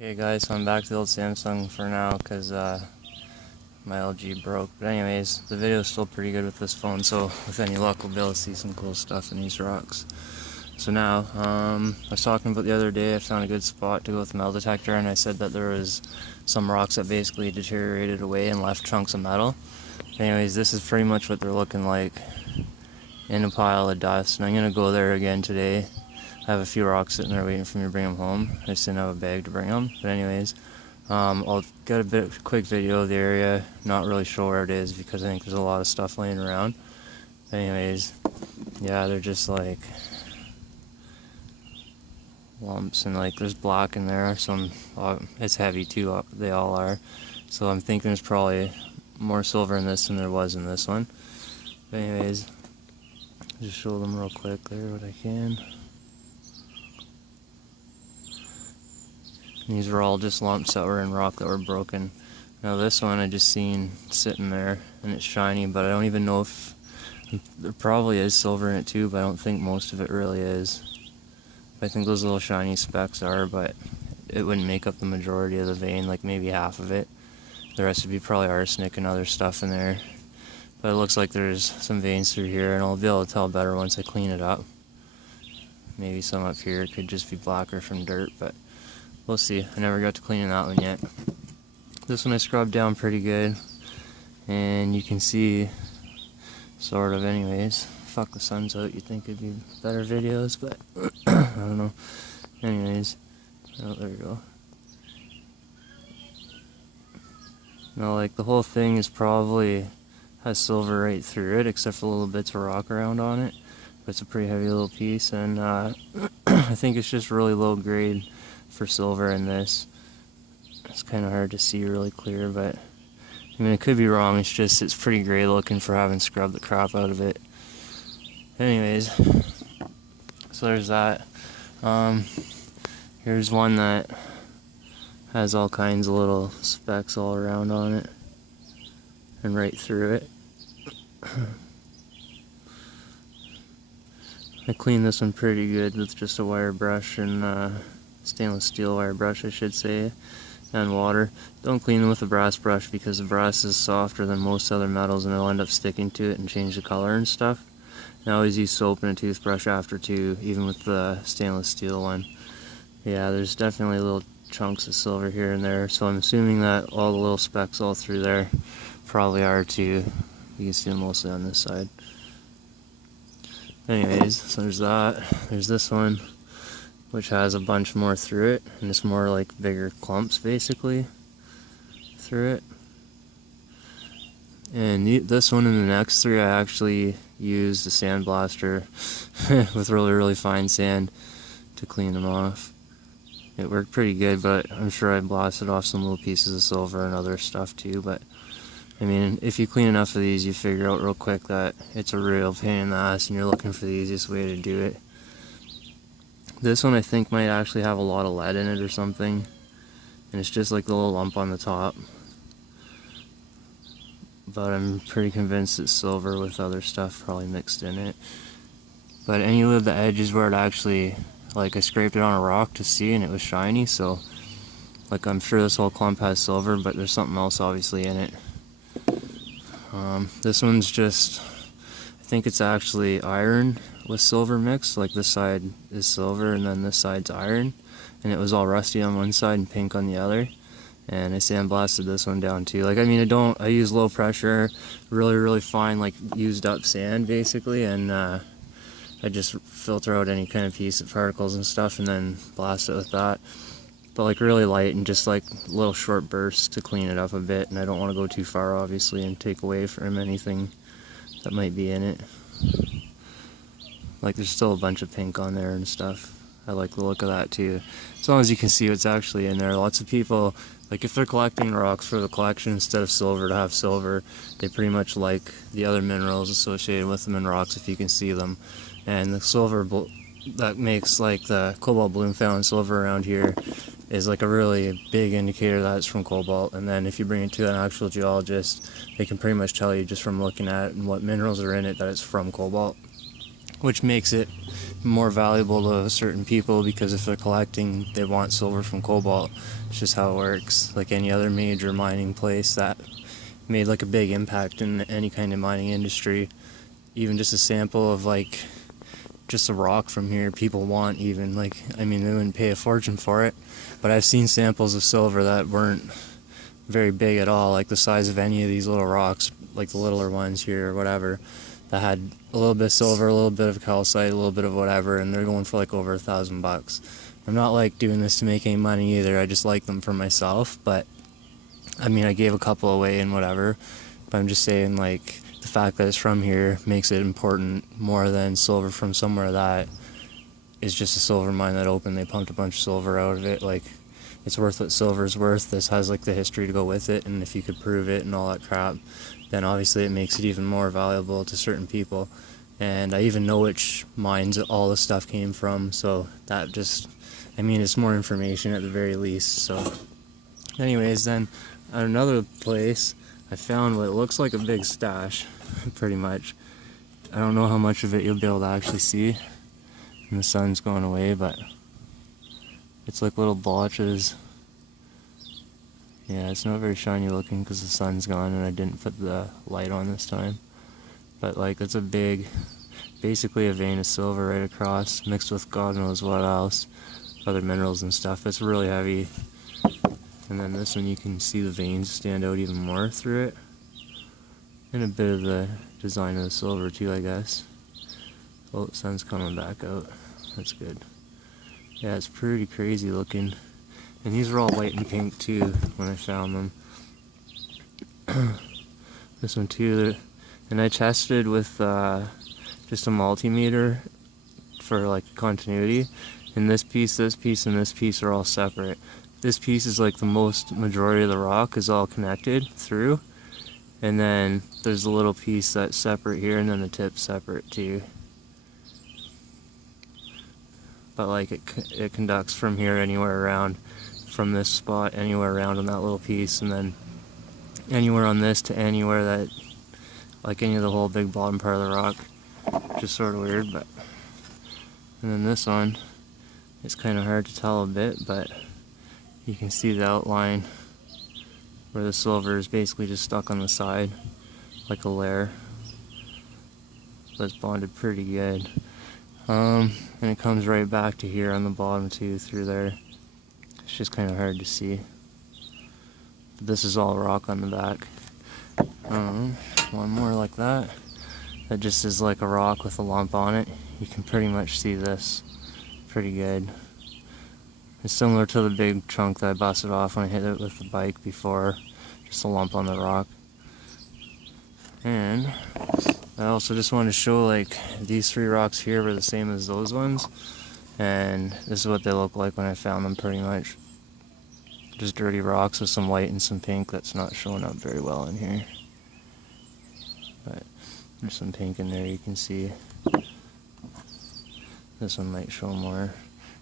Hey guys, so I'm back to the old Samsung for now because my LG broke. But anyways, the video is still pretty good with this phone, so with any luck we'll be able to see some cool stuff in these rocks. So now, I was talking about the other day, I found a good spot to go with the metal detector, and I said that there was some rocks that basically deteriorated away and left chunks of metal. Anyways, this is pretty much what they're looking like in a pile of dust, and I'm going to go there again today. I have a few rocks sitting there waiting for me to bring them home. I just didn't have a bag to bring them. But anyways, I'll get a quick video of the area. Not really sure where it is because I think there's a lot of stuff laying around. But anyways, yeah, they're just like lumps, and like there's black in there. Some it's heavy too. They all are. So I'm thinking there's probably more silver in this than there was in this one. But anyways, just show them real quick there what I can. These were all just lumps that were in rock that were broken. Now this one I just seen sitting there and it's shiny, but I don't even know if there probably is silver in it too, but I don't think most of it really is. I think those little shiny specks are, but it wouldn't make up the majority of the vein, like maybe half of it. The rest would be probably arsenic and other stuff in there. But it looks like there's some veins through here, and I'll be able to tell better once I clean it up. Maybe some up here could just be blacker from dirt, but we'll see. I never got to cleaning that one yet. This one I scrubbed down pretty good, and you can see, sort of anyways. Fuck, the sun's out, you'd think it'd be better videos, but I don't know. Anyways, oh, there we go. Now, like, the whole thing is probably has silver right through it, except for little bits of rock around on it. But it's a pretty heavy little piece, and I think it's just really low grade for silver in this. It's kind of hard to see really clear, but I mean, it could be wrong. It's pretty gray looking for having scrubbed the crap out of it. Anyways, so there's that. Here's one that has all kinds of little specks all around on it and right through it. I cleaned this one pretty good with just a wire brush and stainless steel wire brush, I should say, and water. Don't clean them with a brass brush because the brass is softer than most other metals and it'll end up sticking to it and change the color and stuff. And I always use soap and a toothbrush after too, even with the stainless steel one. Yeah, there's definitely little chunks of silver here and there, so I'm assuming that all the little specks all through there probably are too. You can see them mostly on this side. Anyways, so there's that. There's this one, which has a bunch more through it, and it's more like bigger clumps basically through it. And this one and the next three I actually used a sandblaster with really fine sand to clean them off. It worked pretty good, but I'm sure I blasted off some little pieces of silver and other stuff too. But I mean, if you clean enough of these, you figure out real quick that it's a real pain in the ass and you're looking for the easiest way to do it. This one I think might actually have a lot of lead in it or something, and it's just like the little lump on the top. But I'm pretty convinced it's silver with other stuff probably mixed in it. But any of the edges where it actually, like, I scraped it on a rock to see and it was shiny, so like I'm sure this whole clump has silver, but there's something else obviously in it. This one's just, I think it's actually iron with silver mixed. Like this side is silver and then this side's iron, and it was all rusty on one side and pink on the other. And I sandblasted this one down too. Like, I mean, I use low pressure, really fine, like used up sand basically, and I just filter out any kind of piece of particles and stuff and then blast it with that. But like really light and just like little short bursts to clean it up a bit, and I don't want to go too far obviously and take away from anything that might be in it. Like there's still a bunch of pink on there and stuff. I like the look of that too. As long as you can see what's actually in there. Lots of people, like if they're collecting rocks for the collection instead of silver to have silver, they pretty much like the other minerals associated with them in rocks if you can see them. And the silver that makes like the cobalt bloom found silver around here is like a really big indicator that it's from cobalt. And then if you bring it to an actual geologist, they can pretty much tell you just from looking at it and what minerals are in it that it's from cobalt. which makes it more valuable to certain people, because if they're collecting, they want silver from cobalt. It's just how it works. Like any other major mining place that made like a big impact in any kind of mining industry, even just a sample of like just a rock from here, people want. Even like, I mean, they wouldn't pay a fortune for it, but I've seen samples of silver that weren't very big at all, like the size of any of these little rocks, like the littler ones here or whatever, that had a little bit of silver, a little bit of calcite, a little bit of whatever, and they're going for like over $1,000. I'm not like doing this to make any money either, I just like them for myself, but I mean, I gave a couple away and whatever, but I'm just saying, like, the fact that it's from here makes it important more than silver from somewhere that is just a silver mine that opened, they pumped a bunch of silver out of it. Like, it's worth what silver's worth. This has like the history to go with it, and if you could prove it and all that crap, then obviously it makes it even more valuable to certain people. And I even know which mines all this stuff came from, so that just, I mean, it's more information at the very least. So anyways, then at another place I found what looks like a big stash, pretty much. I don't know how much of it you'll be able to actually see, and the sun's going away, but it's like little blotches. Yeah, it's not very shiny looking because the sun's gone and I didn't put the light on this time. But like, it's a big, basically a vein of silver right across, mixed with God knows what else, other minerals and stuff. It's really heavy. And then this one, you can see the veins stand out even more through it. And a bit of the design of the silver too, I guess. Oh, the sun's coming back out. That's good. Yeah, it's pretty crazy looking. And these were all white and pink too when I found them. This one too. And I tested with just a multimeter for like continuity. And this piece, and this piece are all separate. This piece is like the majority of the rock is all connected through. And then there's a little piece that's separate here, and then the tip's separate too. But like it conducts from here anywhere around, from this spot anywhere around on that little piece, and then anywhere on this to anywhere that, like any of the whole big bottom part of the rock. Just sort of weird, but. And then this one, it's kind of hard to tell a bit, but you can see the outline where the silver is basically just stuck on the side like a layer. But it's bonded pretty good. And it comes right back to here on the bottom too, through there. It's just kind of hard to see. But this is all rock on the back. One more like that. That just is like a rock with a lump on it. You can pretty much see this pretty good. It's similar to the big chunk that I busted off when I hit it with the bike before. Just a lump on the rock. And I also just wanted to show, like, these three rocks here were the same as those ones. And this is what they look like when I found them, pretty much. Just dirty rocks with some white and some pink that's not showing up very well in here. But there's some pink in there, you can see. This one might show more.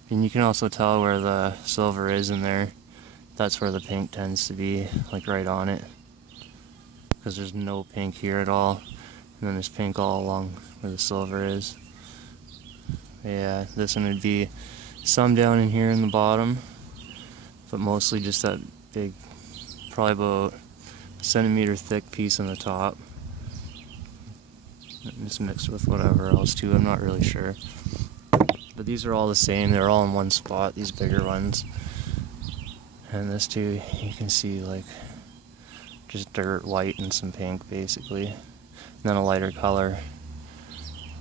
And you can also tell where the silver is in there. That's where the pink tends to be, like right on it. Because there's no pink here at all. And then there's pink all along where the silver is. Yeah, this one would be some down in here in the bottom, but mostly just that big, probably about a centimeter thick piece on the top. And it's mixed with whatever else too, I'm not really sure. But these are all the same, they're all in one spot, these bigger ones. And this too, you can see like just dirt, white, and some pink basically. And then a lighter color.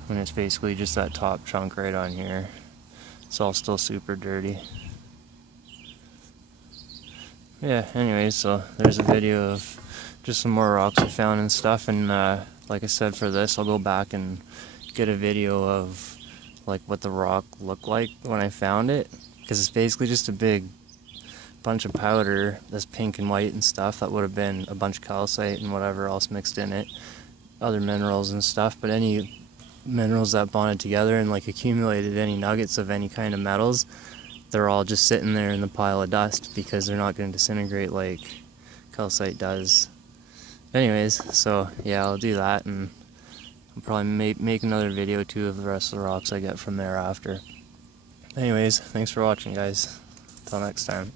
And it's basically just that top chunk right on here. It's all still super dirty. Yeah, anyways, so there's a video of just some more rocks I found and stuff. And like I said, for this, I'll go back and get a video of like what the rock looked like when I found it, because it's basically just a big bunch of powder that's pink and white and stuff. That would have been a bunch of calcite and whatever else mixed in it, other minerals and stuff. But any minerals that bonded together and like accumulated any nuggets of any kind of metals, they're all just sitting there in the pile of dust because they're not going to disintegrate like calcite does. Anyways, so yeah, I'll do that, and I'll probably make another video too of the rest of the rocks I get from there after. Anyways, thanks for watching, guys. Until next time.